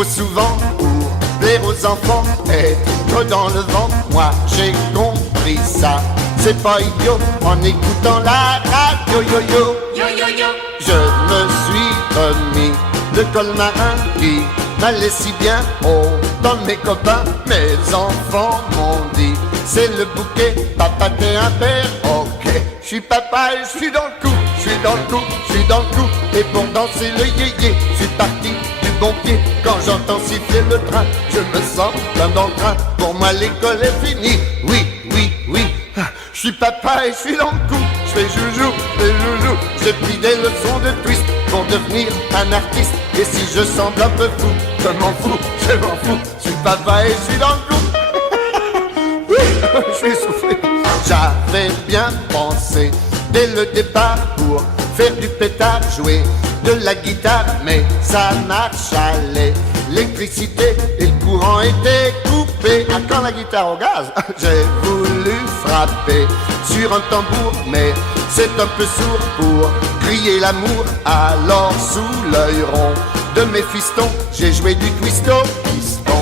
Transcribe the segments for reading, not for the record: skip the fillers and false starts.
faut souvent, pour plaire aux enfants, être dans le vent. Moi j'ai compris ça, c'est pas idiot, en écoutant la radio. Yo-yo, Yo-yo-yo, je me suis remis de col marin qui m'allait si bien. Oh, dans mes copains, mes enfants m'ont dit, c'est le bouquet, papa t'es un père. Ok, je suis papa et je suis dans le coup, je suis dans le coup, je suis dans le coup. Et pour danser le yéyé, je suis parti du bon pied. Quand j'entends siffler le train, je me sens plein dans le train. Pour moi l'école est finie, oui, oui, oui. Je suis papa et je suis dans le coup, je fais joujou, j'ai pris des leçons de twist pour devenir un artiste. Et si je semble un peu fou, je m'en fous, je m'en fous. Je suis papa et je suis dans le coup. Oui, je suis essoufflé. J'avais bien pensé dès le départ pour faire du pétard, jouer de la guitare, mais ça marche à l'électricité et le courant était coupé. Ah, quand la guitare au gaz, j'ai voulu frapper sur un tambour, mais c'est un peu sourd pour crier l'amour. Alors sous l'œil rond de mes fistons, j'ai joué du twist au piston.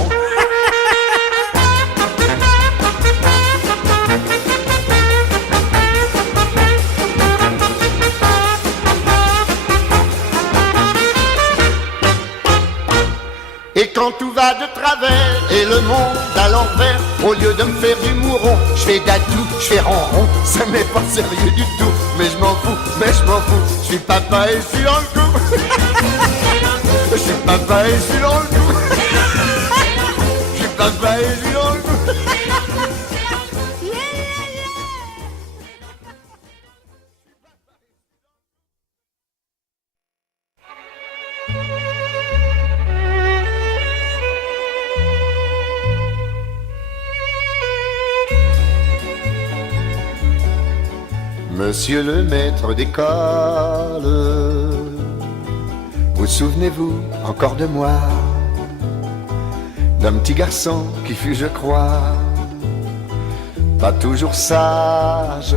Et quand tout va de travers et le monde à l'envers, au lieu de me faire du mouron, je fais dadou, je fais ronron. Ça m'est pas sérieux du tout, mais je m'en fous, mais je m'en fous. Je suis papa et je suis dans le coup. Je suis papa et je suis dans le coup. Je suis papa et je suis dans le coup. Monsieur le maître d'école, vous souvenez-vous encore de moi, d'un petit garçon qui fut, je crois, pas toujours sage,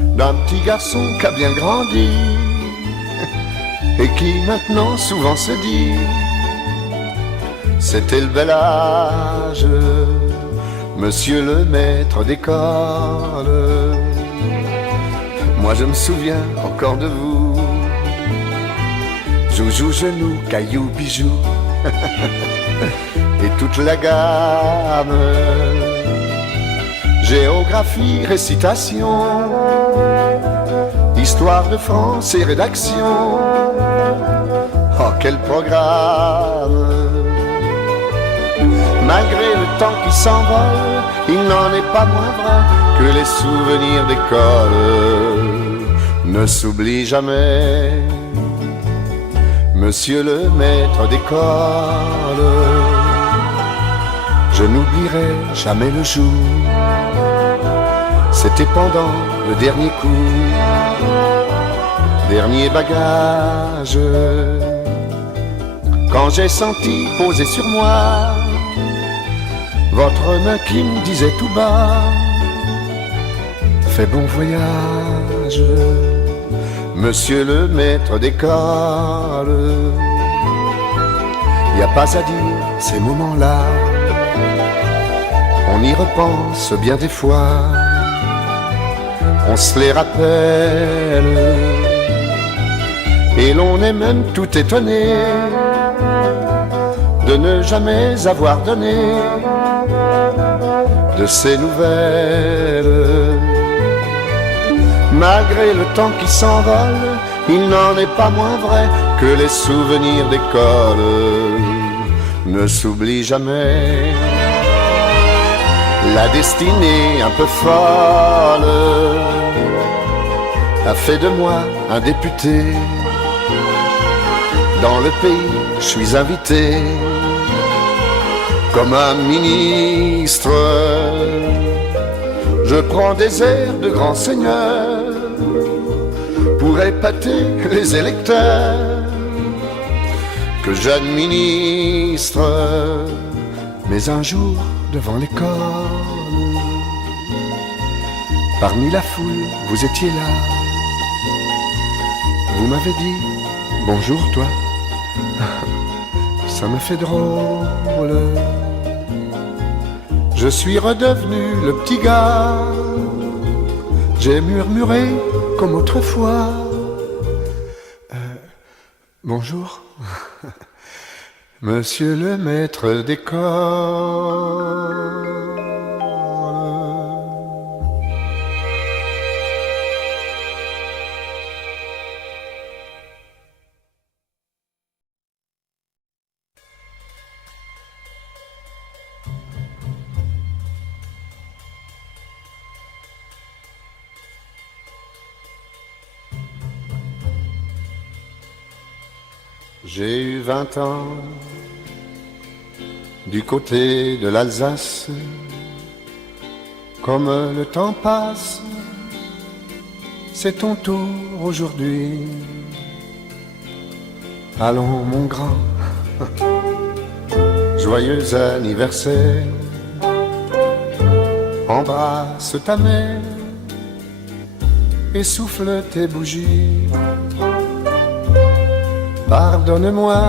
d'un petit garçon qui a bien grandi et qui maintenant souvent se dit, c'était le bel âge, monsieur le maître d'école. Moi je me souviens encore de vous, joujou, genou, caillou, bijou, et toute la gamme, géographie, récitation, histoire de France et rédaction. Oh quel programme! Malgré le temps qui s'envole, il n'en est pas moins vrai que les souvenirs d'école ne s'oublient jamais. Monsieur le maître d'école, je n'oublierai jamais le jour, c'était pendant le dernier cours, dernier bagage, quand j'ai senti poser sur moi votre main qui me disait tout bas, fais bon voyage, monsieur le maître d'école. Y a pas à dire ces moments-là, on y repense bien des fois, on se les rappelle, et l'on est même tout étonné de ne jamais avoir donné de ces nouvelles. Malgré le temps qui s'envole, il n'en est pas moins vrai que les souvenirs d'école ne s'oublient jamais. La destinée un peu folle a fait de moi un député. Dans le pays, je suis invité comme un ministre. Je prends des airs de grand seigneur pour épater les électeurs que j'administre. Mais un jour, devant l'école, parmi la foule, vous étiez là. Vous m'avez dit, bonjour toi. ça me fait drôle. Je suis redevenu le petit gars, j'ai murmuré comme autrefois. Bonjour, monsieur le maître d'école. J'ai eu 20 ans du côté de l'Alsace. Comme le temps passe, c'est ton tour aujourd'hui. Allons mon grand, joyeux anniversaire. Embrasse ta mère et souffle tes bougies. Pardonne-moi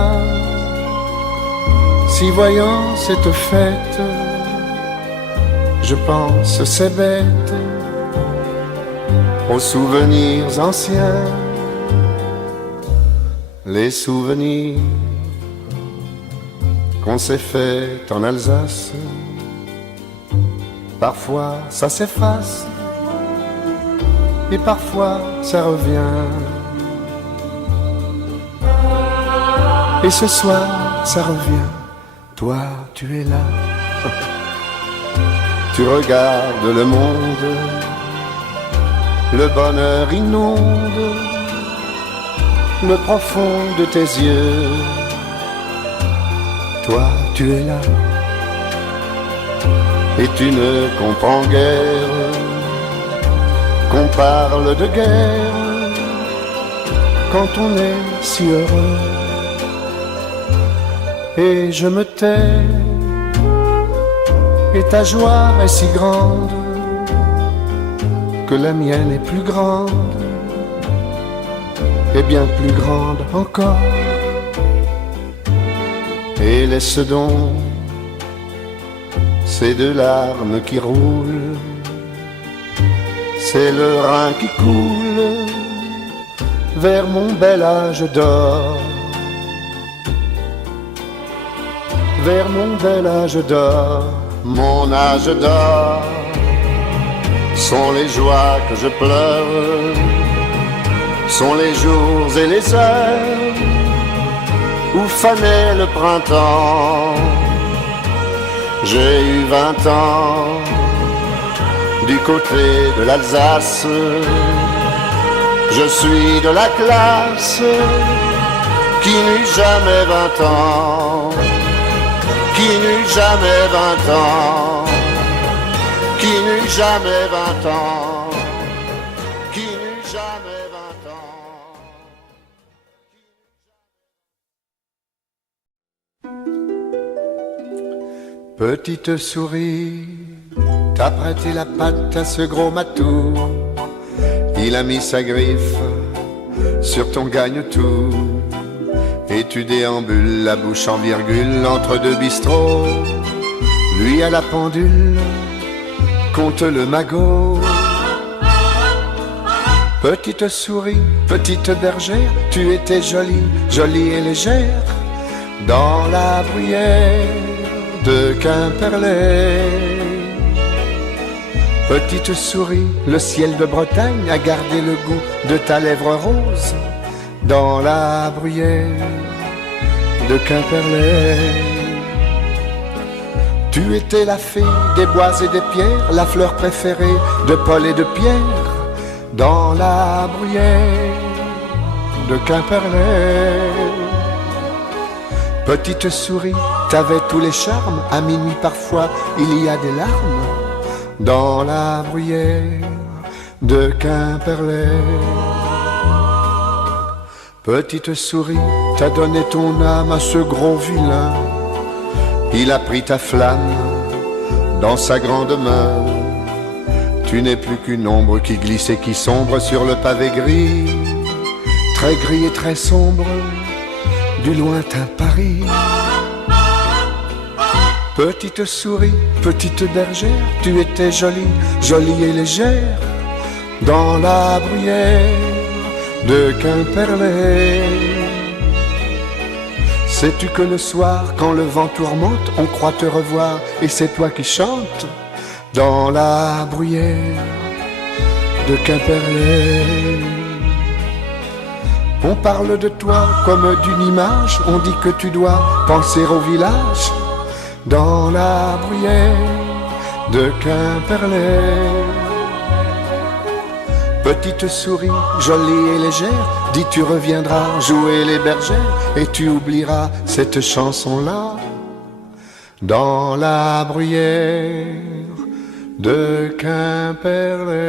si voyant cette fête, je pense c'est bête aux souvenirs anciens. Les souvenirs qu'on s'est fait en Alsace, parfois ça s'efface et parfois ça revient. Et ce soir, ça revient, toi tu es là. Tu regardes le monde, le bonheur inonde le profond de tes yeux. Toi tu es là, et tu ne comprends guère qu'on parle de guerre quand on est si heureux. Et je me tais, et ta joie est si grande que la mienne est plus grande, et bien plus grande encore. Et laisse donc ces deux larmes qui roulent, c'est le Rhin qui coule vers mon bel âge d'or. Vers mon bel âge d'or, mon âge d'or, sont les joies que je pleure, sont les jours et les heures où fanait le printemps. J'ai eu 20 ans du côté de l'Alsace, je suis de la classe qui n'eut jamais 20 ans. Qui n'eut jamais 20 ans, qui n'eut jamais 20 ans, qui n'eut jamais 20 ans. Petite souris, t'as prêté la patte à ce gros matou. Il a mis sa griffe sur ton gagne-tout. Et tu déambules, la bouche en virgule, entre deux bistrots. Lui à la pendule, compte le magot. Petite souris, petite bergère, tu étais jolie, jolie et légère, dans la bruyère de Quimperlé. Petite souris, le ciel de Bretagne a gardé le goût de ta lèvre rose, dans la bruyère de Quimperlé. Tu étais la fée des bois et des pierres, la fleur préférée de Paul et de Pierre, dans la bruyère de Quimperlé. Petite souris, t'avais tous les charmes, à minuit parfois il y a des larmes, dans la bruyère de Quimperlé. Petite souris, t'as donné ton âme à ce gros vilain. Il a pris ta flamme dans sa grande main. Tu n'es plus qu'une ombre qui glisse et qui sombre sur le pavé gris, très gris et très sombre du lointain Paris. Petite souris, petite bergère, tu étais jolie, jolie et légère, dans la bruyère de Quimperlé. Sais-tu que le soir, quand le vent tourmente, on croit te revoir, et c'est toi qui chantes, dans la bruyère de Quimperlé. On parle de toi comme d'une image, on dit que tu dois penser au village, dans la bruyère de Quimperlé. Petite souris, jolie et légère, dis tu reviendras jouer les bergères, et tu oublieras cette chanson-là, dans la bruyère de Quimperlé.